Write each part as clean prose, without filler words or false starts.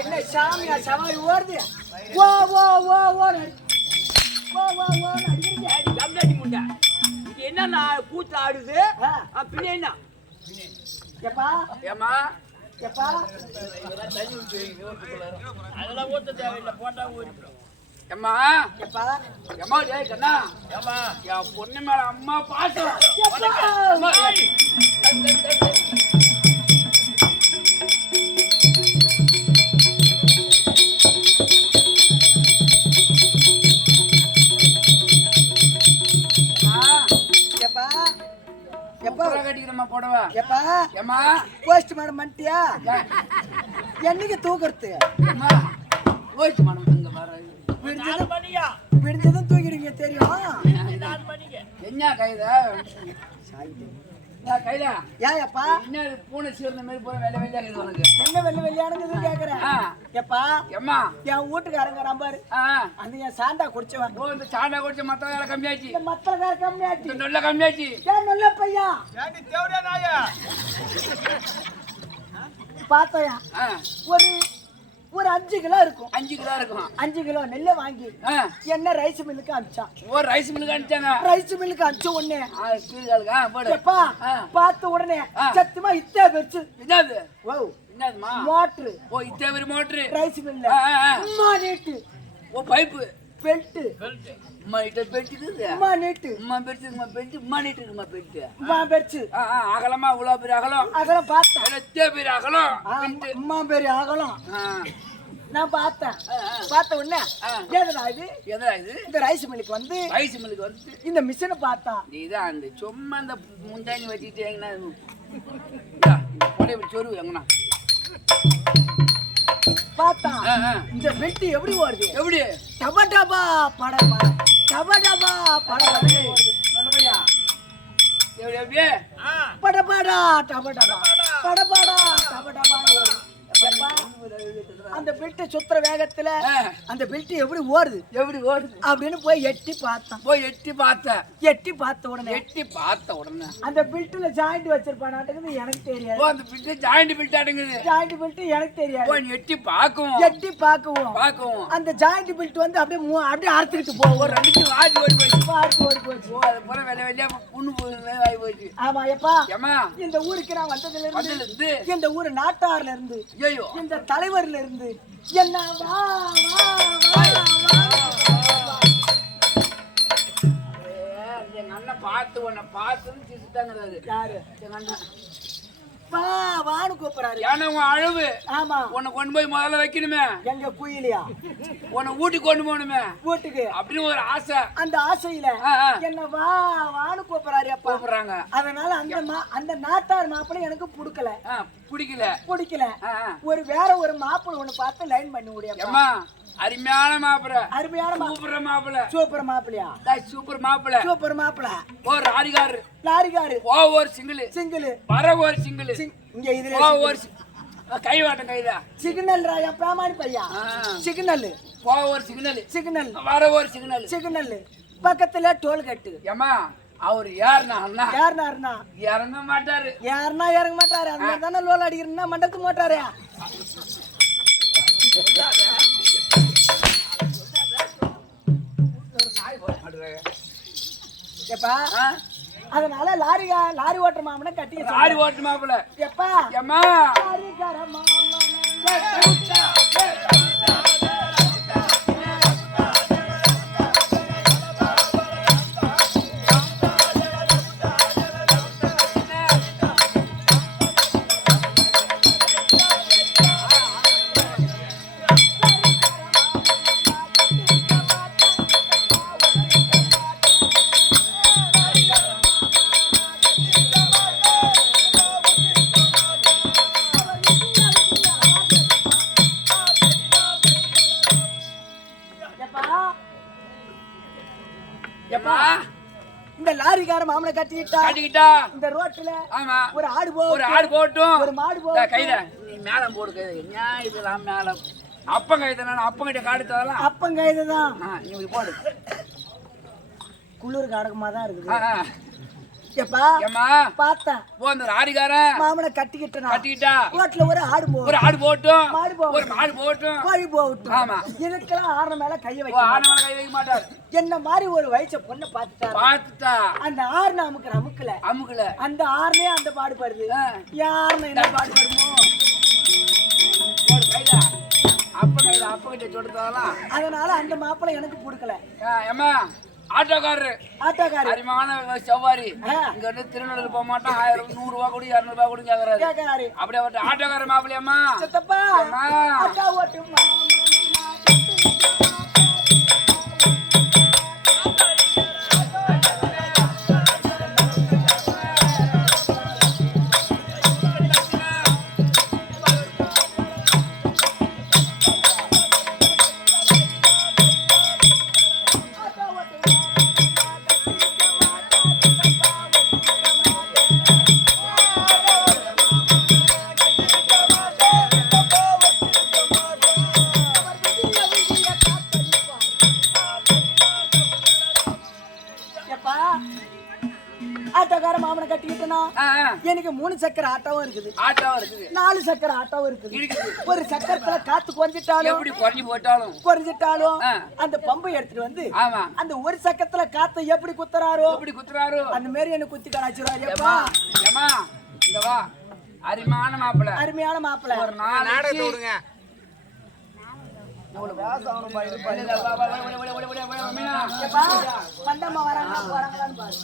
என்ன சாமியா சவாரி ஓடுது ஓ ஓ ஓ ஓ ஓ ஓ ஓ அடிக்கிறீங்க முண்டா இது என்ன நான் கூத்து ஆடுது பின்ன என்ன எப்பா ஏமா எப்பா அதெல்லாம் ஓட்ட தேவையில்லை போட்டா ஓடிடும் ஏமா எப்பா ஏமா டேய் கண்ணா ஏமா என் பொண்ணு மேல அம்மா பாசம் கட்டிக்கிறமா போடவா எப்பா ஏமா போஸ்ட் மேடம் பண்ணிட்டியா என்னைக்கு தூக்குறது போஸ்ட் மேடம் அங்க வர விடுஞ்சதும் தூக்கிடுங்க தெரியும் என்ன கைதா கைதா ஏன் எப்பா என்ன பூனை சீர்ந்த மாதிரி போற வெள்ளை வெள்ளையா இருக்குது உனக்கு என்ன வெள்ளை வெள்ளையானது கேக்குறேன் எப்பா எம்மா என் வீட்டுக்காரங்க நம்பாரு அந்த என் சாண்டா குடிச்சவன் ஓ இந்த சாண்டா குடிச்ச மத்த வேலை கம்மியாச்சு இந்த மத்தலகார கம்மியாச்சு இந்த நல்ல கம்மியாச்சு ஏன் நல்ல பையா பார்த்தயா ஒரு 5 கிலோ இருக்கும் 5 கிலோ இருக்கும் 5 கிலோ நெல்லை வாங்கி என்ன ரைஸ் மில்லுக்கு அனுப்பிச்சான் ஒரு ரைஸ் மில்லுக்கு அனுப்பிச்சாங்க ரைஸ் மில்லுக்கு அனுப்பிச்ச உடனே எப்பா பார்த்த உடனே சத்தியமா இத்தே பெருச்சு என்னது ஓ என்னதுமா மோட்டரு ஓ இத்தே பெரிய மோட்டரு ரைஸ் மில்ல அம்மா நீட்டு ஓ பைப்பு பெல்ட் அம்மா இட்ட பெல்ட் அம்மா நீட்டு அம்மா பெருசு அம்மா பெல்ட் அம்மா நீட்டுமா பெல்ட் அம்மா பெருசு அகலமா இவ்வளவு பெரிய அகலம் அகலம் பார்த்தேன் இத்தே பெரிய அகலம் அம்மா பெரிய அகலம் நான் பார்த்தேன் பார்த்த உடனே எதுடா இது இந்த ரைஸ் மில்லுக்கு வந்து இந்த மிஷினை பார்த்தா நீதான் அந்த சும்மா அந்த முந்தாணி வச்சுக்கிட்டேங்கன்னா சொருவு எங்கண்ணா பார்த்தா இந்த பெல்ட் எப்படி ஓடுது எப்படி டபா டபா பட டபா டபா பட நல்லபடியா எப்படி எப்படி படபாடா டபா டபா படபாடா டபா டபா ஓடுது அந்த பெல்ட் சுத்துற வேகத்துல அந்த பெல்ட் எப்படி ஓடுது அப்படின்னு போய் எட்டி பார்த்த உடனே அந்த பெல்ட்ல ஜாயிண்ட் வச்சிருப்பானாட்டுக்குது எனக்கு தெரியாது அந்த பெல்ட் ஜாயிண்ட் பெல்ட் அடங்குது ஜாயிண்ட் பெல்ட் எனக்கு தெரியாது எட்டி பார்க்கவும் அந்த ஜாயிண்ட் பெல்ட் வந்து அப்படியே அறுத்துக்கிட்டு போகும் ஒரு ரெண்டு ஓடி போச்சு அது போற வெள்ளையா புண்ணு ஆகி போச்சு ஆமா எப்பா ஏமா இந்த ஊருக்கு நான் வந்ததுல இருந்து இந்த ஊரு நாட்டார்ல இருந்து இந்த தலைவர்ல இருந்து என்ன வா வா எங்க அண்ணன் பார்த்து உன்னை பார்த்துன்னு சிரிச்சுட்டாங்கிறாரு யாரு எங்க அண்ணன் வா வான்னு கூப்பிடுறாரு ஏன்னா உன் அழுவு ஆமா உன்னை கொண்டு போய் முதல்ல வைக்கணுமே எங்க குயிலியா உன்னை வீட்டுக்கு கொண்டு போகணுமே வீட்டுக்கு அப்படின்னு ஒரு ஆசை அந்த ஆசையில என்ன வா வான்னு கூப்பிடுறாங்க அதனால அந்த நாட்டார் மாப்பிள்ளை எனக்கு பிடிக்கல ஒரு வேற ஒரு மாப்பிள்ளை ஒண்ணு பார்த்து லைன் பண்ணி முடியாது அருமையான மாப்பிள்ளை சூப்பர் மாப்பிள்ளையா சூப்பர் மாப்பிள்ளை ஓ லாரிகாரு ஓ ஒரு சிங்கிள் வர ஒரு சிங்கிள் இங்க இதுல ஓ ஒரு கைவாட்டம் கைதா சிக்னல் ராயா பிராமணி பையா சிக்னல் ஓ ஒரு சிக்னல் வர ஒரு சிக்னல் பக்கத்துல டோல் கட்டு ஏமா அவர் யாருன்னா இறங்க மாட்டாரு இறங்க மாட்டாரு அந்த மாதிரி தானே லோல் அடிக்கிறா மண்டக்கு மாட்டாரு அதனால லாரி ஓட்டுற மாமனை கட்டி லாரி ஓட்டுற மாப்பிள்ள எப்பா ஏமா லாரிக்கார மாமனை ஆட்டோக்கார மாமனை கட்டிக்கிட்டா இந்த ரோட்ல ஆமா ஒரு ஆடு போட்டும் ஒரு மாடு போட்டும் கையில நீ மேல போடு கையில என்ன இதெல்லாம் மேல அப்பன் கையில அப்பங்கிட்ட காடுத்ததெல்லாம் அப்பன் கையில தான் நீ போடு குளிருக்கு அடக்கமா தான் இருக்குது எப்பா பார்த்தேன் அந்த ஆடிக்காரன் மாமனை கட்டிக்கிட்டா ரோட்ல ஒரு ஆடு போட்டும் மாடு போட்டும் கோழி போட்டும் ஆமா இதுக்கெல்லாம் ஆன மேல கை வைக்க மாட்டார் என்ன மாதிரி ஒரு வயசு பொண்ணு பாத்துட்டா அந்த ஆறு அமுக்கல அந்த ஆறுனே அந்த பாடுபடுது யாருன்னு என்ன பாடுபடுமோ அப்பகிட்ட சொல்றதெல்லாம் அதனால அந்த மாப்பிள்ளை எனக்கு கொடுக்கல ஆட்டோக்காரரு அருமையான சவாரி இங்க இருந்து திருநெல்வேலி போக மாட்டோம் 1000 100 ரூபாய் கூட 200 ரூபாய் கூட கேக்குறாரு அப்படியே ஆட்டோக்காரர் மாப்பிள்ளையம்மா சித்தப்பா ஆட்டோ ஓட்டுமா ஆட்டோக்கார மாமனை கட்டிக்கிட்டனா எனக்கு 3 சக்கர ஆட்டோவும் இருக்குது 4 சக்கர ஆட்டோவும் இருக்குது ஒரு சக்கரத்துல காத்து குறைஞ்சிட்டாலும் அந்த பம்பை எடுத்துட்டு வந்து அந்த ஒரு சக்கரத்துல காத்து எப்படி குத்துறாரோ அந்த மாதிரி என்ன குத்தி கலாச்சிருவாரு அருமையான மாப்பிள்ளை ஒரு நாடகத்தை விடுங்க பண்டமா வராங்களான்னு பாரு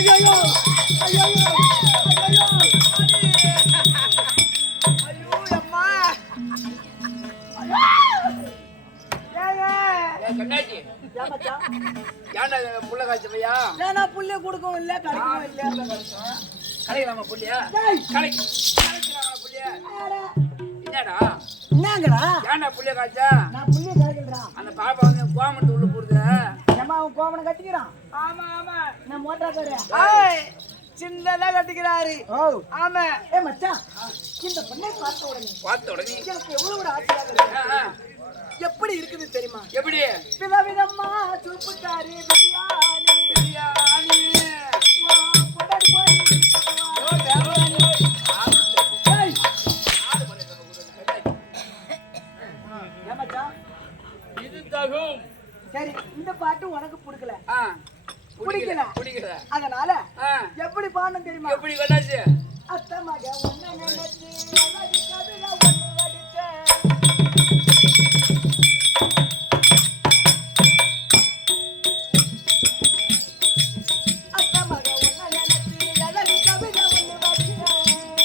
ஐயோ ஐயோ ஐயோ ஐயோ அம்மா கண்ணாச்சி ஏன்டா புள்ள காய்ச்சவையா ஏன்னா புள்ளிய கொடுக்கவும் இல்ல கிடைக்கவும் இல்ல கலைக்கலாமா புள்ளியா கலைக்கலாமா புள்ளியா என்னடா என்னங்கடா ஏன்டா புள்ளிய காய்ச்சா நான் புள்ளிய கலைக்கிறேன் அந்த பாப்பா வந்து கோமண்ட் உள்ள போடுது ஏமா அவன் கோமனை கட்டிக்கிறான் ஆமா ஆமா நான் மோட்டா தரேன் ஏய் சின்னதா கட்டிக்கிறாரு ஓ ஆமா ஏ மச்சான் இந்த பொண்ணை பார்த்த உடனே எனக்கு எவ்வளவு ஒரு ஆசையா இருக்கு எப்படி இருக்குது தெரியுமா எப்படி விதவிதமா சூப்புக்காரி பிரியாணி பிரியாணி கொண்டாடி போய் சரி இந்த பாட்டு உனக்கு பிடிக்கல பிடிக்கல அதனால எப்படி பாடணும் தெரியுமா எப்படி கண்ணாச்சி அத்தை மக ஒன்னு நினைச்சு அழகு கவிதை ஒன்னு வடிச்சேன்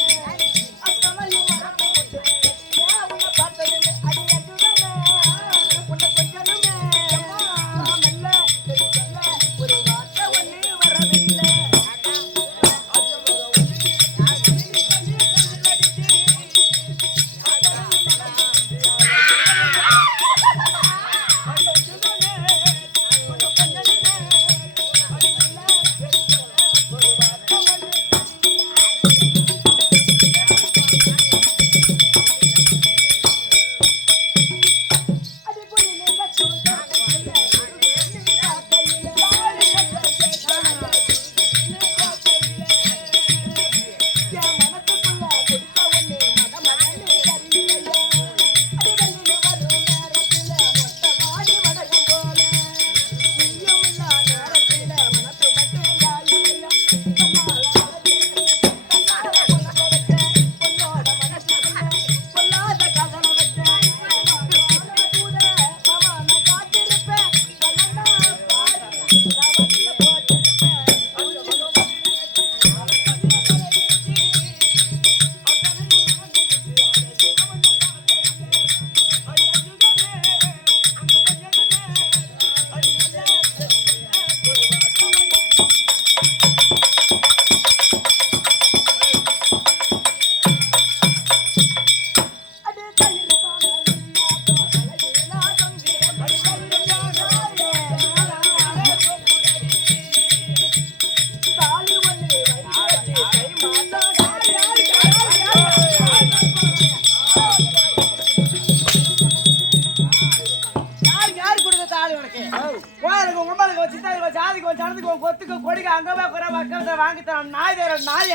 வாங்கித்தான் நாய் வேற நாய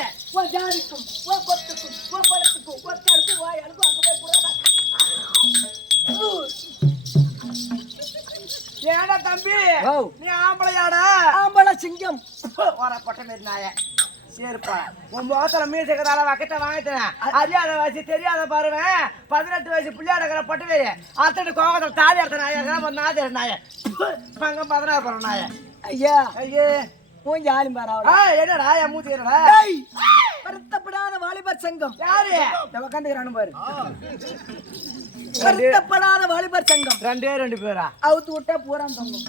ஜாதிக்கும் கொத்துக்கும் கொலத்துக்கும் கொத்தாளுக்கும் வாயாளுக்கும் அங்க போய் புறாதா ஏடா தம்பி நீ ஆம்பளையாடா ஆம்பளை சிங்கம் வரப்பட்ட மாரி நாய சரிப்பா உன் முகத்துல மீசக்கதால வக்கத்தை வாங்கிட்டேன் அறியாத வயசு தெரியாத பாருவேன் 18 வயசு பிள்ளையாடக்கிற பட்டு வேறு அத்தனை கோவத்தில் தாலி அறுத்த நாய நாதர் நாய பங்கம் 16 போற நாய ஐயா ஐயே மூஞ்சி ஆளும் பாரா என்னடா என் மூச்சு என்னடா வருத்தப்படாத வாலிபர் சங்கம் யாரு உட்காந்துக்கிறானு பாரு வருத்தப்படாத வாலிபர் சங்கம் 2 பேரா அவுத்து விட்டா பூரா தொங்கும்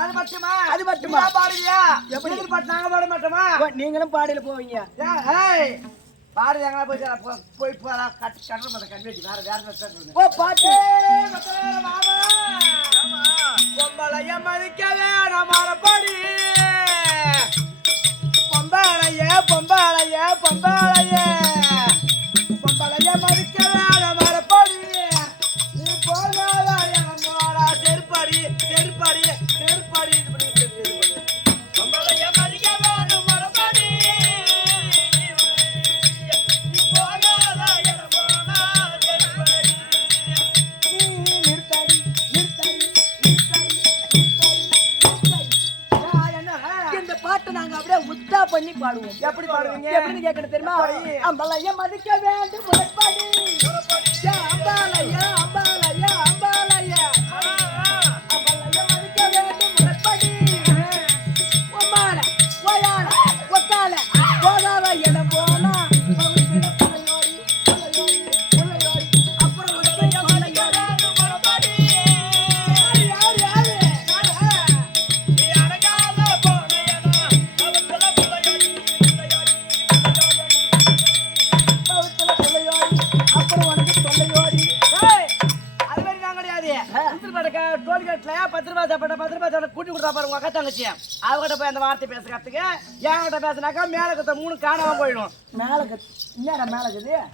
அது மட்டுமா பாடுவியா எப்படி பாட்டு நாங்க பாட மாட்டோமா நீங்களும் பாடியில போவீங்க பாடு எங்க போய் போறா கட்டுற மத கண்வெட்டி வேற ஓ பாட்டு மாமா பொம்பளைய மதிக்க வேணாம் மரப்படி பொம்பளைய பொம்பளைய பொம்பளைய பொம்பளைய மதிக்க வேணாம் மரப்படி நீ போகாத என்னோட செருப்படி செருப்படி செருப்படி பொம்பளைய மதிக்க வேணாம் மரப்படி நீ போகாத என்னோட செருப்படி நிறுத்தாடி நிறுத்தாடி இந்த பாட்டை நாங்க அப்படியே உத்தா பண்ணி பாடுவோம். எப்படி பாடுவீங்க? எப்படின்னு கேட்கணும் தெரியுமா? அம்பளைய மதிக்க வேண்டும் முறைப்படி. அம்பளைய அம்பளைய அம்பளைய அம்பளைய மதிக்க வேண்டும் முறைப்படி. உம்மால நடக்க டோல்கேட்ல 10 ரூபாய் சாப்பிட்ட கூட்டி கொடுத்தா பாருங்க அக்கா தங்கச்சி அவகிட்ட போய் அந்த வார்த்தை பேசுறதுக்கு என்கிட்ட பேசினாக்கா மேல கத்த 3 காணாம போயிடும் மேல என்னடா மேல இருக்குது